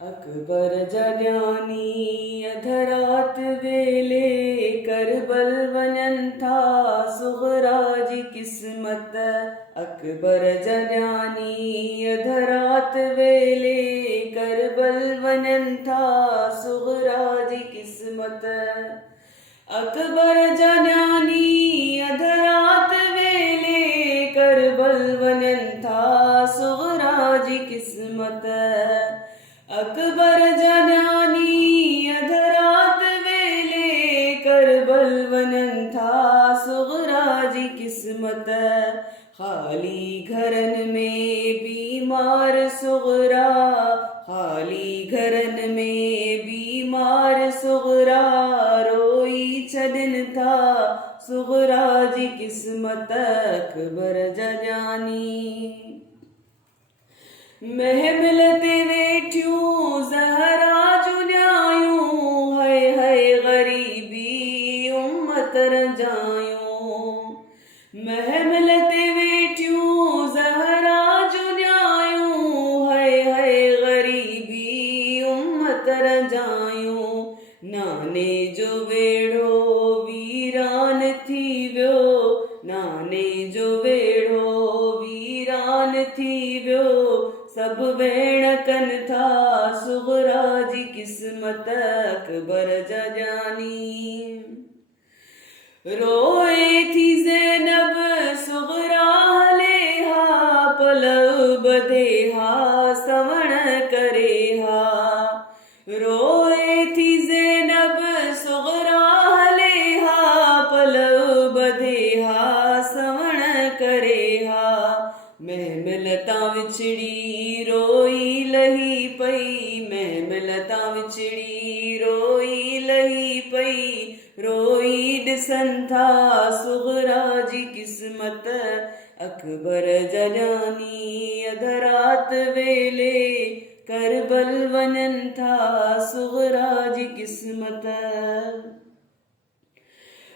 अकबर जॾियानी अधरात वेले करबल वञनि था सुगरा जी क़िस्मत। अकबर जॾियानी अधरात वेले करबल वञनि था सुगरा जी क़िस्मत। अकबर जॾियानी अधरात वेले करबल वञनि था सुगरा जी क़िस्मत। अकबर जॾियानी अधरात वेले करबल वञनि था सुगरा जी क़िस्मत। ख़ाली घरनि में बीमार सुगरा, ख़ाली घरनि में बीमार सुगरा रोई छॾनि था सुगरा जी क़िस्मत। अकबर जॾियानी महमिल ते वेठियूं ज़हरा जूं न्यायूं, हाय हाय ग़रीबी उम्मत रजायूं। महमिल ते वेठियूं ज़हरा जूं न्यायूं, हाय हाय ग़रीबी उम्मत रजायूं। नाने जो वेड़ो वीरान थी वियो, नाने जो वेड़ो वीरान थी वियो। सब वेण कनि था सुगरा जी क़िस्मत। अकबर जॾियानी रोए थी ज़ैनब सुगरा हले हा, पलउ ॿधे हा सवण करे हा। रोए थी ज़ैनब सुगरा हले हा, पलउ ॿधे हा सवण करे हा। महमिल तां विछड़ी रोई लही पई, महमिल तां विछड़ी रोई लही पई। रोई ॾिसनि था सुगरा जी क़िस्मत। अकबर जॾियानी अधरात वेले करबल वञनि था सुगरा जी क़िस्मत।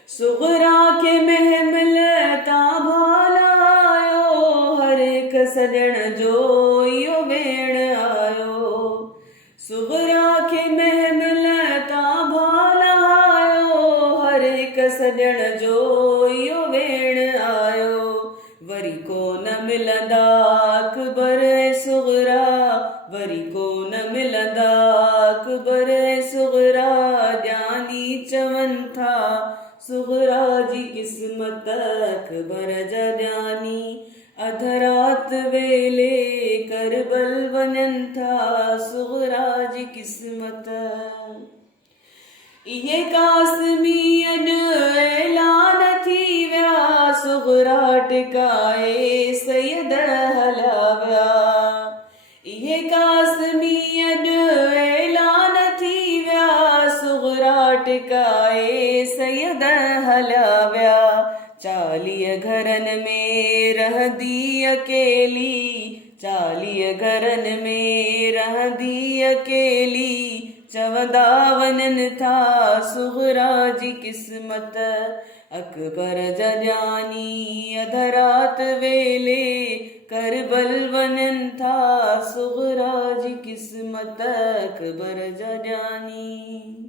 सुगरा खे महमिल तां भालायो, हर हिक सॼण जो इहो वेण आयो। सुगरा खे महमिल तां भालायो, हर हिक सॼण जो इहो वेण आयो। वरी कोन मिलंदा अकबर ऐं सुगरा, वरी कोन मिलंदा अकबर ऐं सुगरा। ॼानी चवनि था सुगरा जी क़िस्मत। अकबर जॾियानी अधरात वेले करबल वञनि था सुगरा जी क़िस्मत। इहे कासमी अॼु ऐलान थी विया, सुगरा टिकाए सैयद हलिया विया। इहे कासमी अॼु ऐलान थी विया, सुगरा टिकाए सैयद हलिया विया। 40 घरनि में रहंदी अकेली, 40 घरनि में रहंदी अकेली। चवंदा वञनि था सुगरा जी क़िस्मत। अकबर जॾियानी अधरात वेले करबल वञनि था सुगरा जी क़िस्मत। अकबर जॾियानी।